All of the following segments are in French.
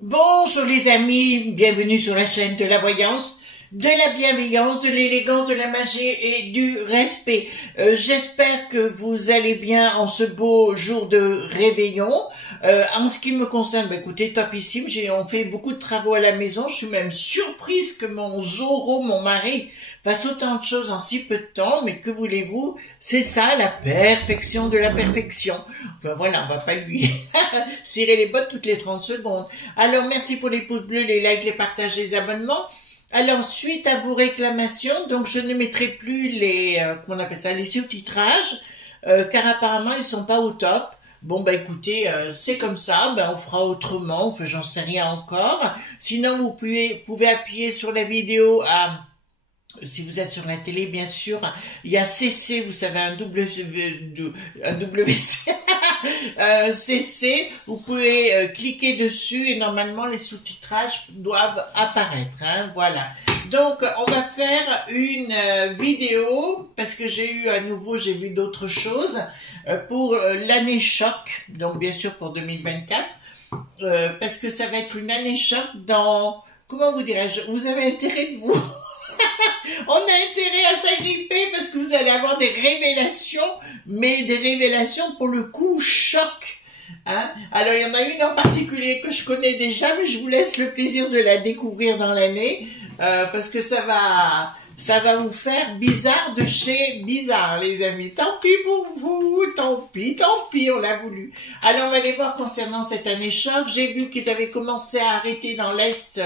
Bonjour les amis, bienvenue sur la chaîne de la voyance, de la bienveillance, de l'élégance, de la magie et du respect. J'espère que vous allez bien en ce beau jour de réveillon. En ce qui me concerne, écoutez, topissime, on fait beaucoup de travaux à la maison. Je suis même surprise que mon Zoro, mon mari, fasse autant de choses en si peu de temps, mais que voulez-vous, c'est ça la perfection de la perfection. Enfin voilà, on va pas lui cirer les bottes toutes les 30 secondes. Alors merci pour les pouces bleus, les likes, les partages, les abonnements. Alors suite à vos réclamations, donc je ne mettrai plus les, comment on appelle ça, les sous-titrages, car apparemment ils sont pas au top. Bon écoutez, c'est comme ça, on fera autrement, enfin j'en sais rien encore. Sinon vous pouvez appuyer sur la vidéo à... Si vous êtes sur la télé, bien sûr, il y a CC, vous savez, un WC, CC, vous pouvez cliquer dessus et normalement les sous-titrages doivent apparaître, hein, voilà. Donc, on va faire une vidéo, parce que j'ai vu d'autres choses, pour l'année choc, donc bien sûr pour 2024, parce que ça va être une année choc dans, comment vous dirais-je, vous avez intérêt de vous... On a intérêt à s'agripper parce que vous allez avoir des révélations, mais des révélations pour le coup choc. Hein? Alors il y en a une en particulier que je connais déjà, mais je vous laisse le plaisir de la découvrir dans l'année, parce que ça va vous faire bizarre de chez bizarre, les amis. Tant pis pour vous, tant pis, on l'a voulu. Alors on va aller voir concernant cette année choc. J'ai vu qu'ils avaient commencé à arrêter dans l'Est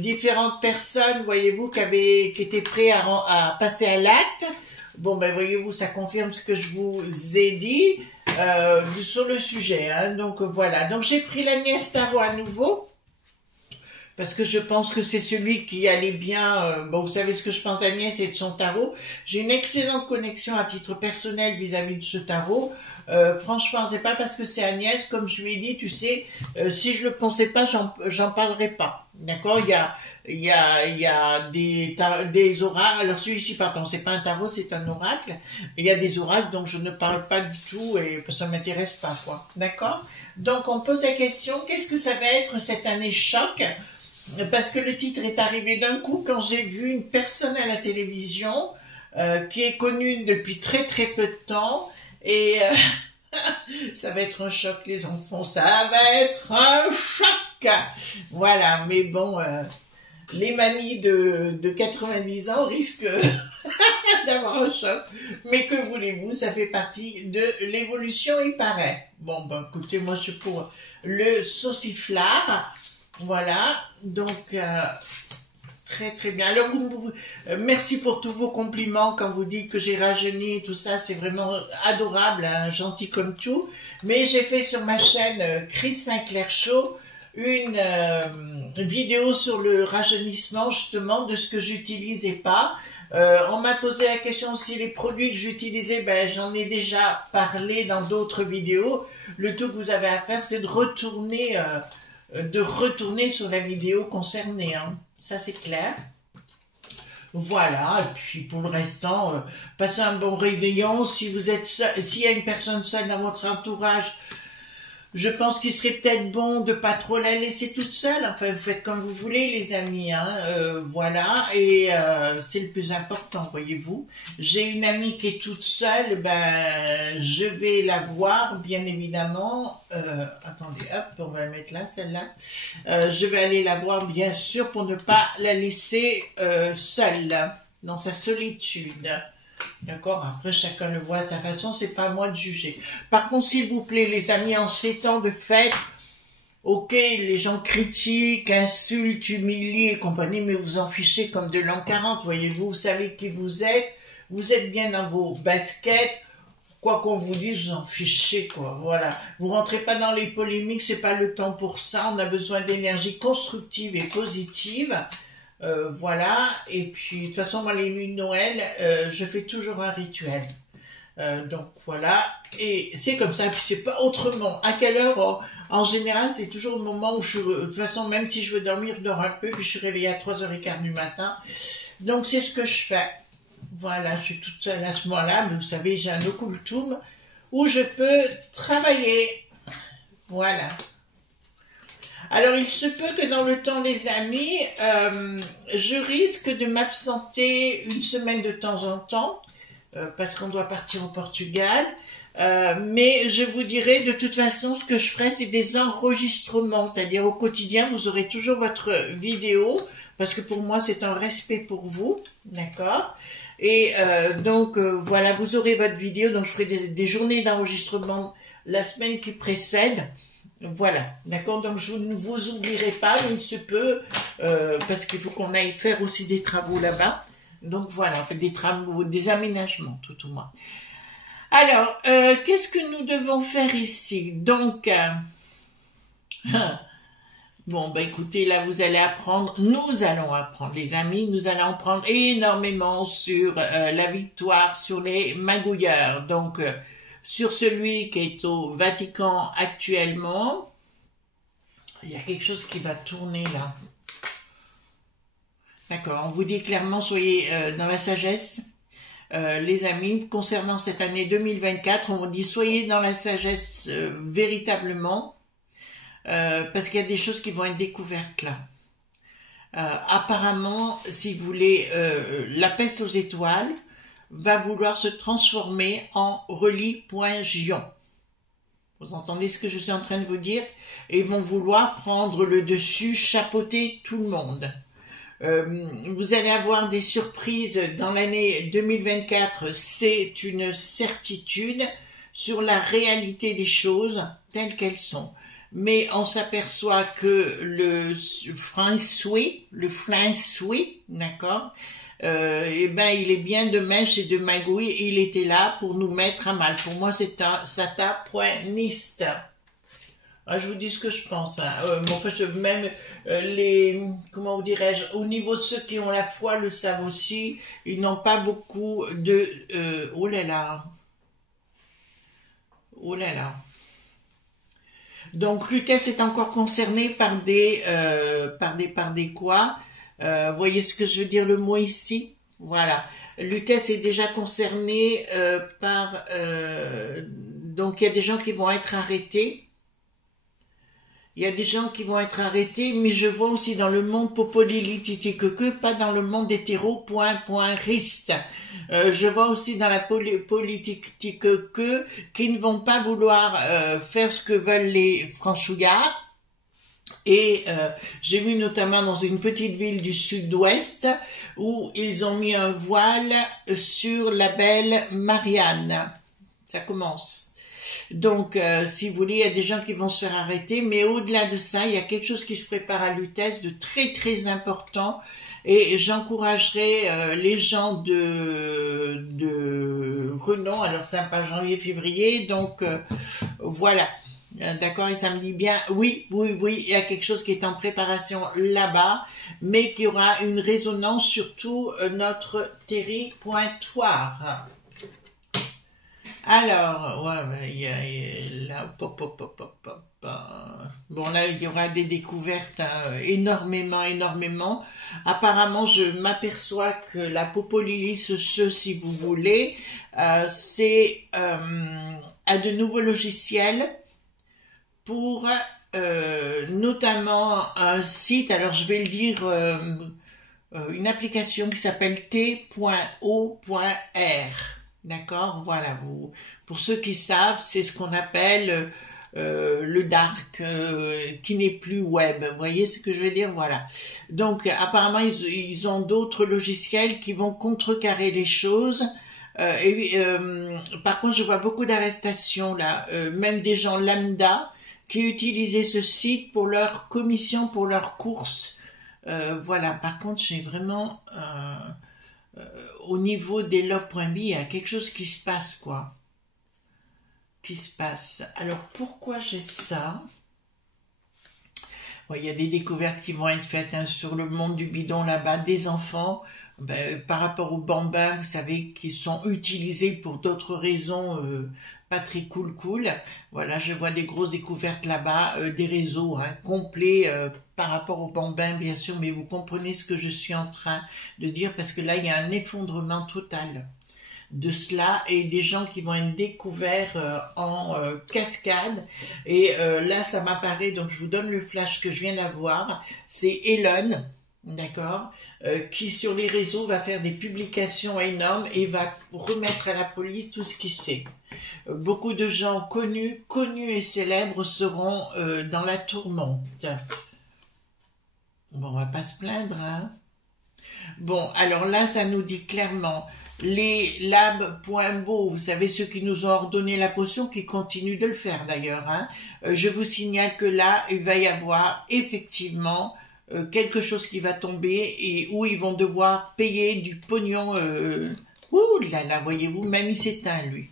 différentes personnes, voyez-vous, qui étaient prêts à passer à l'acte. Bon, voyez-vous, ça confirme ce que je vous ai dit sur le sujet. Hein. Donc, voilà. Donc, j'ai pris l'Agnès Tarot à nouveau, parce que je pense que c'est celui qui allait bien. Bon, vous savez ce que je pense d'Agnès et de son tarot. J'ai une excellente connexion à titre personnel vis-à-vis de ce tarot. Franchement, c'est pas parce que c'est Agnès, comme je lui ai dit, tu sais, si je le pensais pas, j'en parlerai pas. D'accord? Il y a des oracles. Alors celui-ci, pardon, c'est pas un tarot, c'est un oracle. Il y a des oracles, donc je ne parle pas du tout et ça m'intéresse pas, quoi. D'accord? Donc on pose la question, qu'est-ce que ça va être cette année choc? Parce que le titre est arrivé d'un coup quand j'ai vu une personne à la télévision qui est connue depuis très très peu de temps. Et ça va être un choc, les enfants, ça va être un choc. Voilà, mais bon, les mamies de 90 ans risquent d'avoir un choc. Mais que voulez-vous, ça fait partie de l'évolution, il paraît. Bon, écoutez, moi je suis pour le sauciflard. Voilà, donc... Très très bien. Alors merci pour tous vos compliments quand vous dites que j'ai rajeuni et tout ça, c'est vraiment adorable, hein, gentil comme tout. Mais j'ai fait sur ma chaîne Chris Sinclair Show une vidéo sur le rajeunissement justement de ce que j'utilisais pas. On m'a posé la question si les produits que j'utilisais, j'en ai déjà parlé dans d'autres vidéos. Le tout que vous avez à faire, c'est de retourner sur la vidéo concernée. Hein. Ça, c'est clair. Voilà. Et puis, pour le restant, passez un bon réveillon. Si vous êtes seul, s'il y a une personne seule dans votre entourage, je pense qu'il serait peut-être bon de pas trop la laisser toute seule. Enfin, vous faites comme vous voulez, les amis. Hein. Voilà. Et c'est le plus important, voyez-vous. J'ai une amie qui est toute seule. Je vais la voir, bien évidemment. Attendez, hop, on va la mettre là, celle-là. Je vais aller la voir, bien sûr, pour ne pas la laisser seule, dans sa solitude. D'accord, après chacun le voit à sa façon, c'est pas à moi de juger. Par contre, s'il vous plaît, les amis, en ces temps de fête, ok, les gens critiquent, insultent, humilient et compagnie, mais vous en fichez comme de l'an 40, voyez-vous, vous savez qui vous êtes bien dans vos baskets, quoi qu'on vous dise, vous en fichez, quoi, voilà. Vous rentrez pas dans les polémiques, c'est pas le temps pour ça, on a besoin d'énergie constructive et positive, voilà, et puis, de toute façon, moi, les nuits de Noël, je fais toujours un rituel. Donc voilà, et c'est comme ça, puis c'est pas autrement. À quelle heure? En général, c'est toujours le moment où de toute façon, même si je veux dormir, je dors un peu, puis je suis réveillée à 3h15 du matin. Donc c'est ce que je fais. Voilà, je suis toute seule à ce moment-là, mais vous savez, j'ai un occultum où je peux travailler. Voilà. Alors, il se peut que dans le temps, les amis, je risque de m'absenter une semaine de temps en temps, parce qu'on doit partir au Portugal, mais je vous dirai de toute façon ce que je ferai, c'est des enregistrements, c'est-à-dire au quotidien vous aurez toujours votre vidéo, parce que pour moi c'est un respect pour vous, d'accord, et donc voilà, vous aurez votre vidéo, donc je ferai des journées d'enregistrement la semaine qui précède. Voilà, d'accord, donc je ne vous oublierai pas, il se peut, parce qu'il faut qu'on aille faire aussi des travaux là-bas. Donc voilà, on fait des travaux, des aménagements, tout au moins. Alors, qu'est-ce que nous devons faire ici? Donc, bon, bah écoutez, là vous allez apprendre, nous allons apprendre, les amis, nous allons apprendre énormément sur la victoire sur les magouilleurs. Donc, sur celui qui est au Vatican actuellement, il y a quelque chose qui va tourner là. D'accord, on vous dit clairement, soyez dans la sagesse, les amis, concernant cette année 2024, on vous dit soyez dans la sagesse véritablement, parce qu'il y a des choses qui vont être découvertes là. Apparemment, si vous voulez, la peste aux étoiles va vouloir se transformer en relis.gion. Vous entendez ce que je suis en train de vous dire? Et ils vont vouloir prendre le dessus, chapeauter tout le monde. Vous allez avoir des surprises dans l'année 2024, c'est une certitude sur la réalité des choses telles qu'elles sont. Mais on s'aperçoit que le François, d'accord, eh ben il est bien de mèche et de magouille, et il était là pour nous mettre à mal. Pour moi, c'est un satapoiniste. Ah, je vous dis ce que je pense. Hein. En fait, même comment vous dirais-je, au niveau de ceux qui ont la foi le savent aussi, ils n'ont pas beaucoup de... oh là là. Oh là là. Donc, Lutèce est encore concerné par des quoi? Voyez ce que je veux dire, le mot ici? Voilà. Lutèce est déjà concerné par... donc, il y a des gens qui vont être arrêtés. Il y a des gens qui vont être arrêtés, mais je vois aussi dans le monde popolilititiqueque, pas dans le monde hétéro.riste. Je vois aussi dans la politique qui ne vont pas vouloir faire ce que veulent les franchouillards. Et j'ai vu notamment dans une petite ville du sud-ouest où ils ont mis un voile sur la belle Marianne. Ça commence. Donc, si vous voulez, il y a des gens qui vont se faire arrêter, mais au-delà de ça, il y a quelque chose qui se prépare à Lutèce de très très important, et j'encouragerai les gens de renom, alors c'est pas janvier, février, donc voilà, d'accord, et ça me dit bien, oui, il y a quelque chose qui est en préparation là-bas, mais qui aura une résonance sur tout notre territoire. Alors, ouais, il y a là, bon là, il y aura des découvertes énormément. Apparemment, je m'aperçois que la Popolilis, si vous voulez, c'est à de nouveaux logiciels pour notamment un site. Alors, je vais le dire, une application qui s'appelle t.o.r. D'accord, voilà, pour ceux qui savent, c'est ce qu'on appelle le dark, qui n'est plus web. Vous voyez ce que je veux dire? Voilà. Donc, apparemment, ils ont d'autres logiciels qui vont contrecarrer les choses. Par contre, je vois beaucoup d'arrestations là, même des gens lambda qui utilisaient ce site pour leur commission, pour leurs courses. Voilà, par contre, j'ai vraiment, au niveau des logs.bi, il y a quelque chose qui se passe, quoi. Qui se passe. Alors, pourquoi j'ai ça? Ouais, il y a des découvertes qui vont être faites hein, sur le monde du bidon là-bas, des enfants, par rapport aux bambins, vous savez, qui sont utilisés pour d'autres raisons pas très cool. Voilà, je vois des grosses découvertes là-bas, des réseaux hein, complets par rapport aux bambins, bien sûr, mais vous comprenez ce que je suis en train de dire, parce que là, il y a un effondrement total de cela et des gens qui vont être découverts en cascade et là ça m'apparaît, donc je vous donne le flash que je viens d'avoir, c'est Elon, d'accord, qui sur les réseaux va faire des publications énormes et va remettre à la police tout ce qu'il sait. Beaucoup de gens connus et célèbres seront dans la tourmente. Bon, on va pas se plaindre, hein. Bon, alors là, ça nous dit clairement, les labs.bo, vous savez, ceux qui nous ont ordonné la potion, qui continuent de le faire d'ailleurs, hein, je vous signale que là, il va y avoir effectivement quelque chose qui va tomber et où ils vont devoir payer du pognon. Ouh là là, voyez-vous, même il s'éteint lui.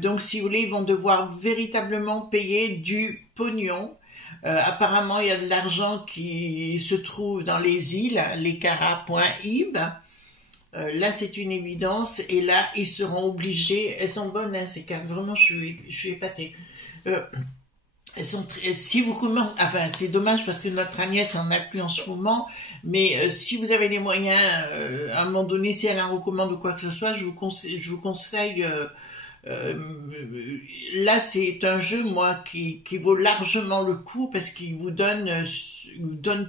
Donc, si vous voulez, ils vont devoir véritablement payer du pognon. Apparemment, il y a de l'argent qui se trouve dans les îles, les cara.ib. Là, c'est une évidence. Et là, ils seront obligés. Elles sont bonnes, hein, ces cartes. Vraiment, je suis épatée. Elles sont si vous commencez, enfin, c'est dommage parce que notre Agnès en a plus en ce moment. Mais si vous avez les moyens, à un moment donné, si elle en recommande ou quoi que ce soit, je vous conseille là, c'est un jeu, moi, qui vaut largement le coup parce qu'il vous donne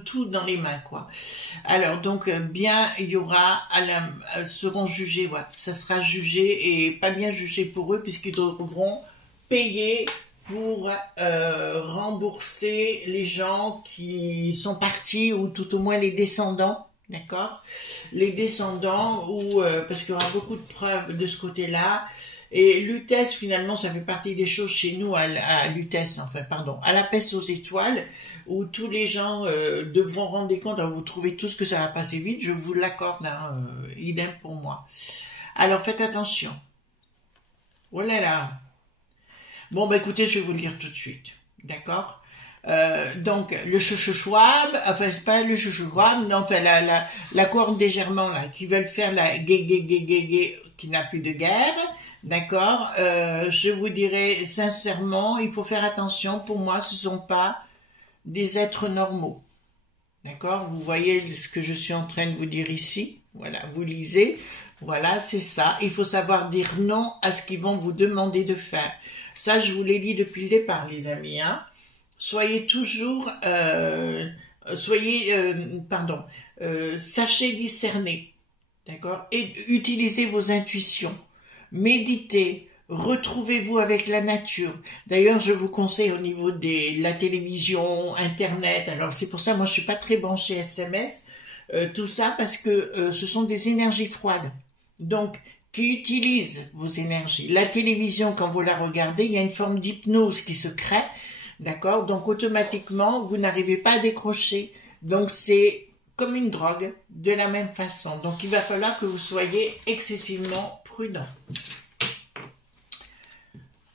tout dans les mains, quoi. Alors, donc, bien, il y aura, seront jugés, ouais, ça sera jugé et pas bien jugé pour eux puisqu'ils devront payer pour rembourser les gens qui sont partis ou tout au moins les descendants. D'accord, les descendants ou parce qu'il y aura beaucoup de preuves de ce côté-là. Et l'UTES, finalement, ça fait partie des choses chez nous à l'UTES, enfin, pardon, à la peste aux étoiles, où tous les gens devront rendre des comptes. Alors, vous trouvez tout ce que ça va passer vite, je vous l'accorde, hein, idem pour moi. Alors, faites attention. Oh là là. Bon, bah écoutez, je vais vous le lire tout de suite. D'accord? Donc, le chouchouchouab, enfin, c'est pas le chouchouchouab, non, enfin, la corne des Germains, là, qui veulent faire la gué, qui n'a plus de guerre. D'accord, je vous dirais sincèrement, il faut faire attention. Pour moi, ce ne sont pas des êtres normaux. D'accord, vous voyez ce que je suis en train de vous dire ici. Voilà, vous lisez. Voilà, c'est ça. Il faut savoir dire non à ce qu'ils vont vous demander de faire. Ça, je vous l'ai dit depuis le départ, les amis. Hein. Soyez toujours, sachez discerner. D'accord, et utilisez vos intuitions. Méditez, retrouvez-vous avec la nature. D'ailleurs, je vous conseille au niveau de la télévision, Internet, alors c'est pour ça, moi je suis pas très branchée SMS, tout ça parce que ce sont des énergies froides. Donc, qui utilisent vos énergies. La télévision, quand vous la regardez, il y a une forme d'hypnose qui se crée, d'accord? Donc, automatiquement, vous n'arrivez pas à décrocher. Donc, c'est comme une drogue, de la même façon. Donc, il va falloir que vous soyez excessivement prudent.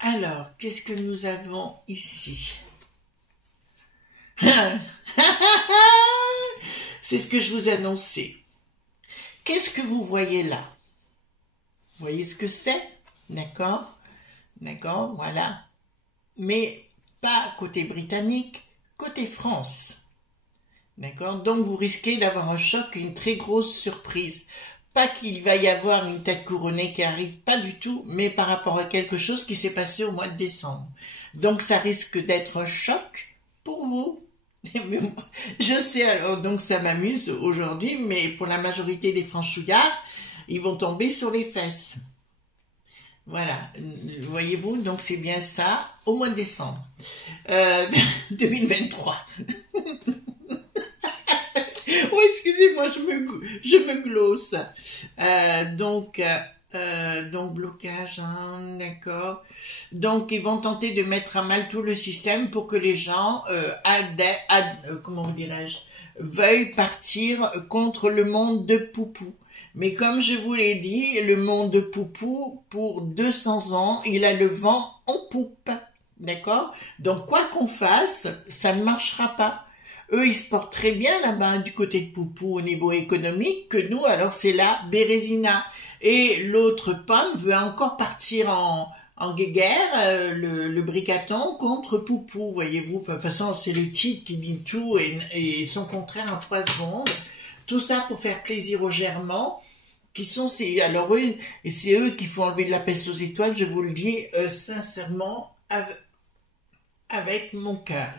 Alors, qu'est-ce que nous avons ici? C'est ce que je vous annonçais. Qu'est-ce que vous voyez là? Vous voyez ce que c'est? D'accord? D'accord, voilà. Mais pas côté britannique, côté France. D'accord? Donc, vous risquez d'avoir un choc, une très grosse surprise. Pas qu'il va y avoir une tête couronnée qui arrive, pas du tout, mais par rapport à quelque chose qui s'est passé au mois de décembre. Donc, ça risque d'être un choc pour vous. Je sais, alors, donc ça m'amuse aujourd'hui, mais pour la majorité des franchouillards, ils vont tomber sur les fesses. Voilà, voyez-vous, donc c'est bien ça, au mois de décembre 2023. Oh, excusez-moi, je me glosse. Donc, Donc blocage, hein, d'accord. Donc ils vont tenter de mettre à mal tout le système pour que les gens, comment dirais-je, veuillent partir contre le monde de Poupou. Mais comme je vous l'ai dit, le monde de Poupou, pour 200 ans, il a le vent en poupe. D'accord? Donc quoi qu'on fasse, ça ne marchera pas. Eux, ils se portent très bien là-bas du côté de Poupou au niveau économique, que nous, alors c'est la Bérésina. Et l'autre pomme veut encore partir en guéguerre, le bricaton contre Poupou, voyez-vous. De toute façon, c'est le titre qui dit tout et son contraire en 3 secondes. Tout ça pour faire plaisir aux Germans, qui sont alors eux, et c'est eux qui font enlever de la peste aux étoiles, je vous le dis sincèrement, avec mon cœur.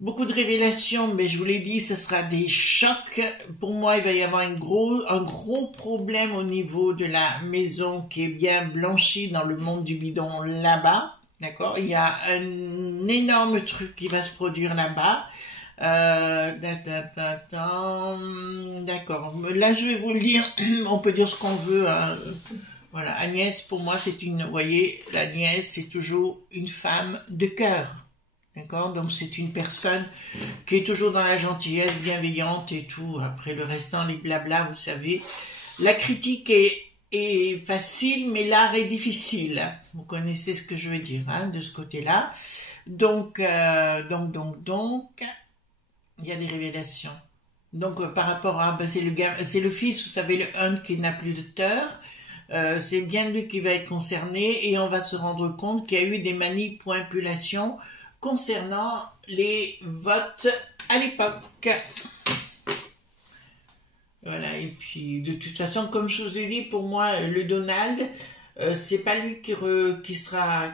Beaucoup de révélations, mais je vous l'ai dit, ce sera des chocs. Pour moi, il va y avoir un gros problème au niveau de la maison qui est bien blanchie dans le monde du bidon là-bas. D'accord? Il y a un énorme truc qui va se produire là-bas. D'accord. Là, je vais vous le dire. On peut dire ce qu'on veut. Hein. Voilà. Agnès, pour moi, c'est vous voyez, la nièce, c'est toujours une femme de cœur. D'accord? Donc, c'est une personne qui est toujours dans la gentillesse, bienveillante et tout. Après, le restant, les blabla, vous savez. La critique est facile, mais l'art est difficile. Vous connaissez ce que je veux dire, hein, de ce côté-là. Donc, il y a des révélations. Donc, par rapport à, c'est le fils, vous savez, le Hunt qui n'a plus de tort. C'est bien lui qui va être concerné et on va se rendre compte qu'il y a eu des manipulations concernant les votes à l'époque. Voilà, et puis de toute façon, comme je vous ai dit, pour moi, le Donald, c'est pas lui qui sera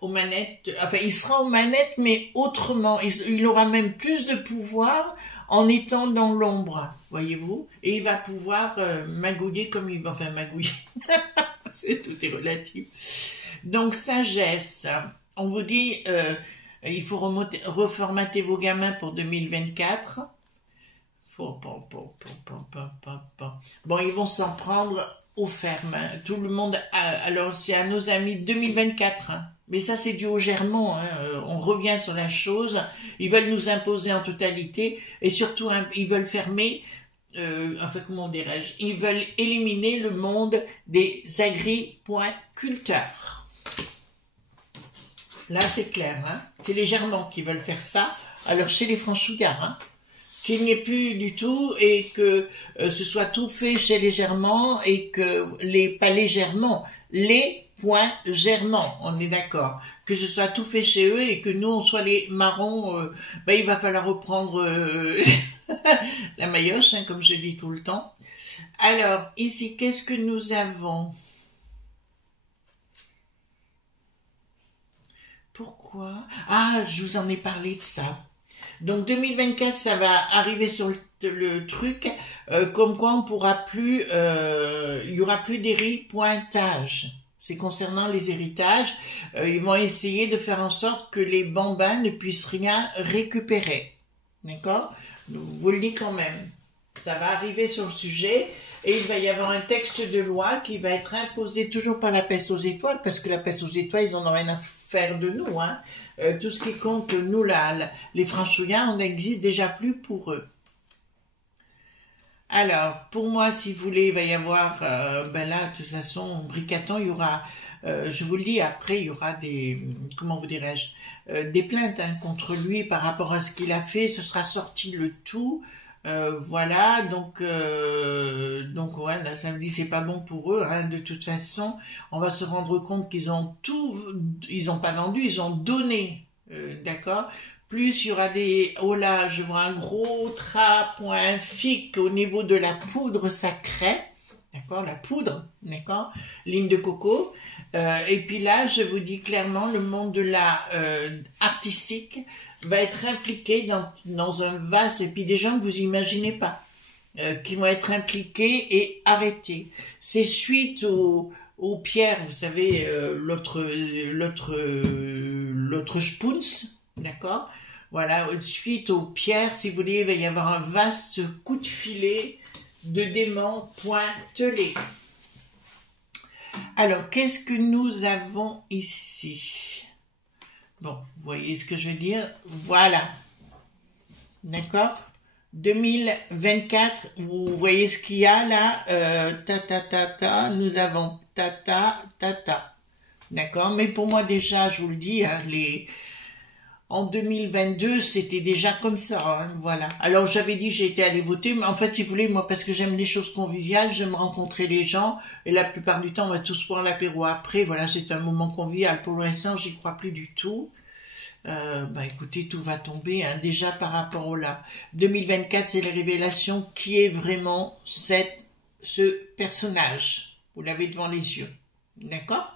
aux manettes, enfin il sera aux manettes, mais autrement, il aura même plus de pouvoir en étant dans l'ombre, voyez-vous, et il va pouvoir magouiller comme il va, enfin magouiller, tout est relatif. Donc sagesse, on vous dit, il faut reformater vos gamins pour 2024. Bon, ils vont s'en prendre aux fermes. Hein. Tout le monde, alors c'est à nos amis 2024. Hein. Mais ça, c'est dû aux Germans. Hein. On revient sur la chose. Ils veulent nous imposer en totalité. Et surtout, hein, ils veulent fermer, enfin, comment dirais-je, ils veulent éliminer le monde des agriculteurs. Là, c'est clair. Hein. C'est les Germans qui veulent faire ça. Alors, chez les Franchouillards, hein. Qu'il n'y ait plus du tout et que ce soit tout fait chez les Germans et que pas les Germans, les points Germans, on est d'accord, que ce soit tout fait chez eux et que nous on soit les marrons, ben, il va falloir reprendre la maillotche, hein, comme je dis tout le temps. Alors ici, qu'est-ce que nous avons? Pourquoi? Ah, je vous en ai parlé de ça. Donc 2024, ça va arriver sur le truc, comme quoi on pourra plus, il y aura plus d'héritage. C'est concernant les héritages. Ils vont essayer de faire en sorte que les bambins ne puissent rien récupérer. D'accord? Je vous le dis quand même. Ça va arriver sur le sujet. Et il va y avoir un texte de loi qui va être imposé toujours par la peste aux étoiles, parce que la peste aux étoiles, ils n'en ont rien à faire de nous. Hein. Tout ce qui compte, nous, les Franchouillards, on n'existe déjà plus pour eux. Alors, pour moi, si vous voulez, il va y avoir, ben là, de toute façon, Bricaton, il y aura, je vous le dis, après, il y aura des, comment vous dirais-je, des plaintes hein, contre lui par rapport à ce qu'il a fait, ce sera sorti le tout. Voilà, donc ouais, là, ça me dit c'est pas bon pour eux. Hein, de toute façon, on va se rendre compte qu'ils ont ils ont pas vendu, ils ont donné, d'accord. Plus il y aura des, oh là, je vois un gros trapoinfique au niveau de la poudre sacrée, d'accord, la poudre, d'accord, ligne de coco. Et puis là, je vous dis clairement, le monde de la artistique va être impliqué dans un vaste, et puis des gens que vous imaginez pas, qui vont être impliqués et arrêtés. C'est suite aux pierres, vous savez, l'autre Spoons, d'accord. Voilà, suite aux pierres, si vous voulez, il va y avoir un vaste coup de filet de démons pointelés. Alors, qu'est-ce que nous avons ici? Bon, vous voyez ce que je veux dire? Voilà. D'accord? 2024, vous voyez ce qu'il y a là? Nous avons ta. D'accord? Mais pour moi déjà, je vous le dis, hein, en 2022, c'était déjà comme ça, hein, voilà. Alors j'avais dit j'ai été allée voter, mais en fait, si vous voulez, moi, parce que j'aime les choses conviviales, j'aime rencontrer les gens, et la plupart du temps, on va tous boire l'apéro après, voilà, c'est un moment convivial. Pour l'instant, j'y crois plus du tout. Écoutez, tout va tomber, hein, déjà par rapport au là. 2024, c'est les révélations qui est vraiment ce personnage. Vous l'avez devant les yeux. D'accord?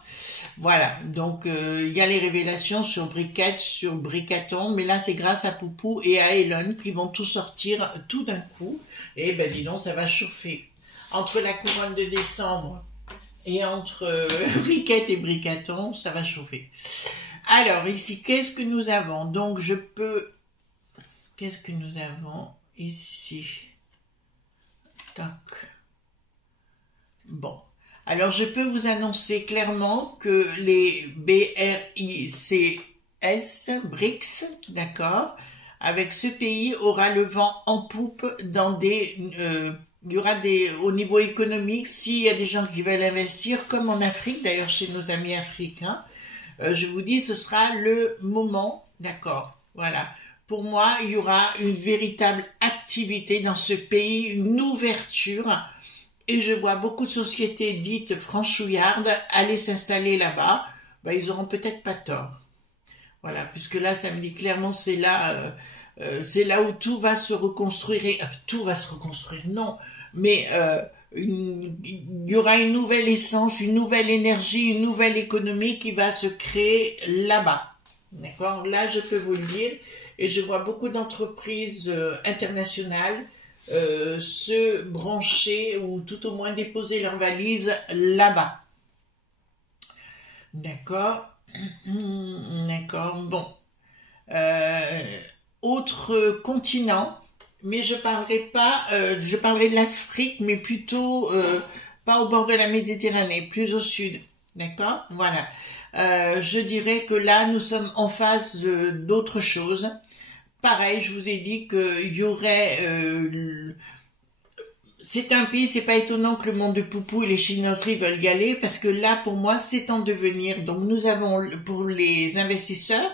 Voilà, donc il y a les révélations sur Briquette, sur Bricaton, mais là c'est grâce à Poupou et à Elon qui vont tout sortir tout d'un coup. Et ben dis donc, ça va chauffer. Entre la couronne de décembre et entre Briquette et Bricaton, ça va chauffer. Alors ici, qu'est-ce que nous avons? Donc je peux... Qu'est-ce que nous avons ici? Tac. Bon. Alors, je peux vous annoncer clairement que les BRICS, d'accord, avec ce pays aura le vent en poupe dans il y aura au niveau économique, s'il y a des gens qui veulent investir, comme en Afrique, d'ailleurs chez nos amis africains, je vous dis, ce sera le moment, d'accord, voilà. Pour moi, il y aura une véritable activité dans ce pays, une ouverture. Et je vois beaucoup de sociétés dites franchouillardes aller s'installer là-bas. Ben, ils auront peut-être pas tort. Voilà, puisque là, ça me dit clairement, c'est là où tout va se reconstruire. Tout va se reconstruire, non. Mais il y aura une nouvelle essence, une nouvelle énergie, une nouvelle économie qui va se créer là-bas. D'accord? Là, je peux vous le dire. Et je vois beaucoup d'entreprises internationales se brancher ou tout au moins déposer leurs valises là-bas. D'accord? D'accord, bon. Autre continent, mais je parlerai de l'Afrique, mais plutôt pas au bord de la Méditerranée, plus au sud. D'accord? Voilà. Je dirais que là, nous sommes en face d'autre chose. Pareil, je vous ai dit qu'il y aurait... c'est un pays, c'est pas étonnant que le monde de Poupou et les chinoiseries veulent y aller, parce que là, pour moi, c'est en devenir. Donc, nous avons, pour les investisseurs,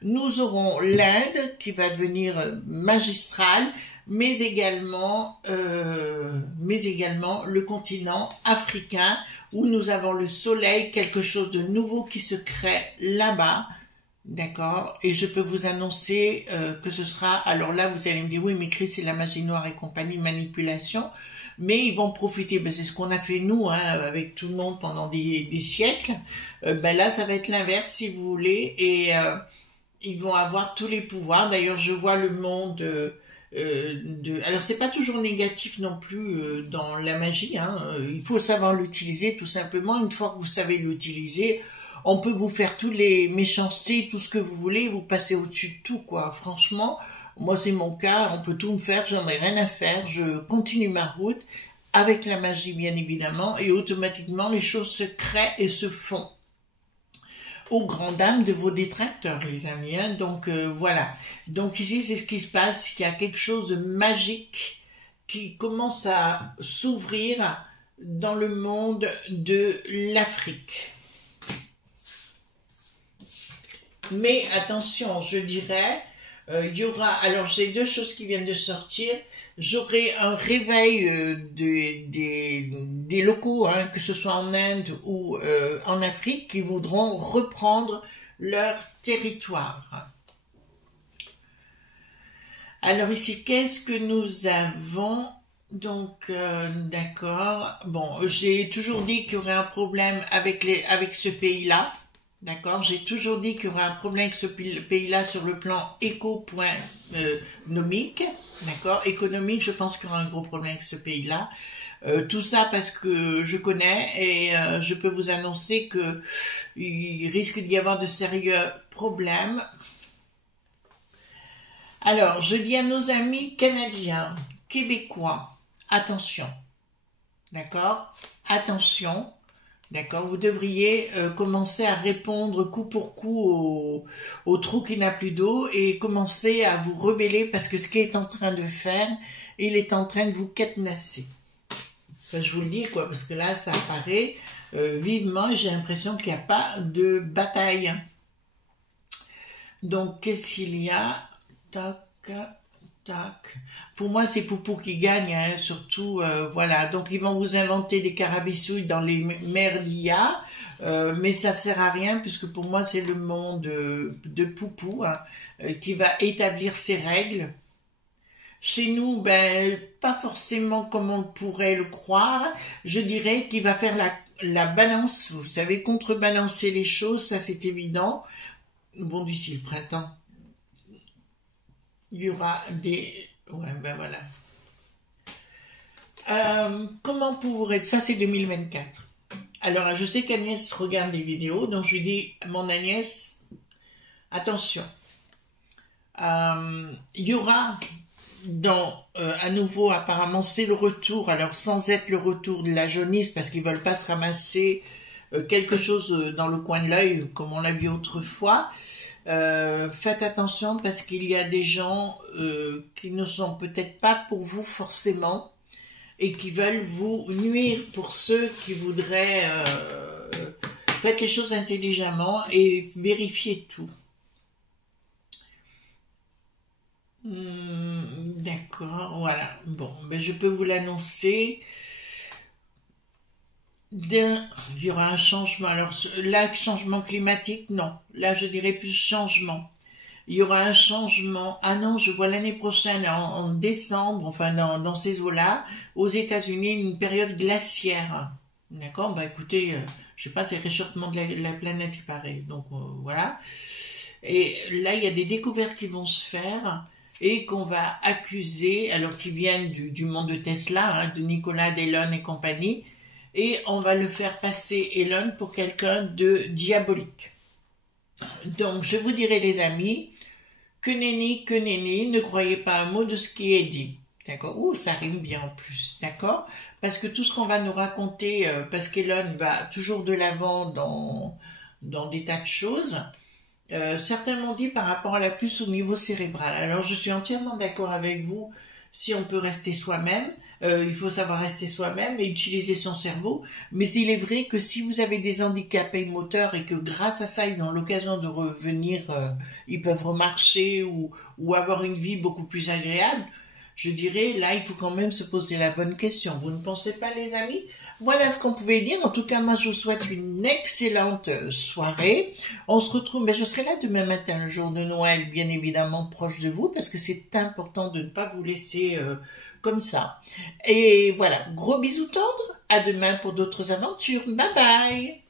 nous aurons l'Inde, qui va devenir magistrale, mais également le continent africain, où nous avons le soleil, quelque chose de nouveau qui se crée là-bas. D'accord, et je peux vous annoncer que ce sera, alors là vous allez me dire oui mais Chris c'est la magie noire et compagnie, manipulation, mais ils vont profiter, ben, c'est ce qu'on a fait nous hein, avec tout le monde pendant des siècles, ben là ça va être l'inverse si vous voulez, et ils vont avoir tous les pouvoirs. D'ailleurs je vois le monde alors c'est pas toujours négatif non plus dans la magie, hein. Il faut savoir l'utiliser tout simplement. Une fois que vous savez l'utiliser, on peut vous faire toutes les méchancetés, tout ce que vous voulez, vous passez au-dessus de tout, quoi. Franchement, moi c'est mon cas, on peut tout me faire, j'en ai rien à faire, je continue ma route, avec la magie bien évidemment, et automatiquement les choses se créent et se font. Aux grandes dames de vos détracteurs, les amis, hein. Donc voilà. Donc ici c'est ce qui se passe, il y a quelque chose de magique qui commence à s'ouvrir dans le monde de l'Afrique. Mais attention, je dirais, il y aura, alors j'ai deux choses qui viennent de sortir, j'aurai un réveil des locaux, hein, que ce soit en Inde ou en Afrique, qui voudront reprendre leur territoire. Alors ici, qu'est-ce que nous avons? Donc, d'accord, bon, j'ai toujours dit qu'il y aurait un problème avec ce pays-là. D'accord, j'ai toujours dit qu'il y aurait un problème avec ce pays-là sur le plan économique. D'accord, économique, je pense qu'il y aura un gros problème avec ce pays-là. Tout ça parce que je connais et je peux vous annoncer que il risque d'y avoir de sérieux problèmes. Alors, je dis à nos amis canadiens, québécois, attention. D'accord? Attention. D'accord? Vous devriez commencer à répondre coup pour coup au trou qui n'a plus d'eau et commencer à vous rebeller parce que ce qu'il est en train de faire, il est en train de vous cadenasser. Enfin, je vous le dis, quoi, parce que là, ça apparaît vivement. J'ai l'impression qu'il n'y a pas de bataille. Donc, qu'est-ce qu'il y a? Tac, tac. Pour moi, c'est Poupou qui gagne, hein, surtout, voilà. Donc, ils vont vous inventer des carabissouilles dans les mers d'IA, mais ça sert à rien, puisque pour moi, c'est le monde de Poupou, hein, qui va établir ses règles. Chez nous, ben, pas forcément comme on pourrait le croire. Je dirais qu'il va faire la balance, vous savez, contrebalancer les choses, ça c'est évident. Bon, d'ici le printemps, il y aura des... Ouais, ben voilà. Comment pourrait être... Ça, c'est 2024. Alors, je sais qu'Agnès regarde des vidéos, donc je lui dis, mon Agnès, attention. Il y aura... à nouveau, apparemment, c'est le retour, alors sans être le retour de la jaunisse, parce qu'ils veulent pas se ramasser quelque chose dans le coin de l'œil, comme on l'a vu autrefois. Faites attention parce qu'il y a des gens qui ne sont peut-être pas pour vous forcément et qui veulent vous nuire. Pour ceux qui voudraient, faites les choses intelligemment et vérifiez tout. D'accord, voilà. Bon, ben je peux vous l'annoncer. Il y aura un changement. Alors là, changement climatique, non. Là, je dirais plus changement. Il y aura un changement. Ah non, je vois l'année prochaine, en décembre, enfin dans ces eaux-là, aux États-Unis, une période glaciaire. D'accord? Bah écoutez, je sais pas, c'est le réchauffement de la planète, il paraît. Donc voilà. Et là, il y a des découvertes qui vont se faire et qu'on va accuser, alors qui viennent du monde de Tesla, hein, de Nikola, d'Elon et compagnie, et on va le faire passer, Elon, pour quelqu'un de diabolique. Donc, je vous dirai, les amis, que nenni, ne croyez pas un mot de ce qui est dit. D'accord? Oh, ça rime bien en plus. D'accord? Parce que tout ce qu'on va nous raconter, parce qu'Elon va toujours de l'avant dans des tas de choses, certains m'ont dit par rapport à la puce au niveau cérébral. Alors, je suis entièrement d'accord avec vous. Si on peut rester soi-même, il faut savoir rester soi-même et utiliser son cerveau. Mais il est vrai que si vous avez des handicaps moteurs et que grâce à ça, ils ont l'occasion de revenir, ils peuvent remarcher ou avoir une vie beaucoup plus agréable, je dirais, là, il faut quand même se poser la bonne question. Vous ne pensez pas, les amis? Voilà ce qu'on pouvait dire. En tout cas, moi, je vous souhaite une excellente soirée. On se retrouve, mais je serai là demain matin, le jour de Noël, bien évidemment, proche de vous, parce que c'est important de ne pas vous laisser comme ça. Et voilà, gros bisous tendres. À demain pour d'autres aventures. Bye bye.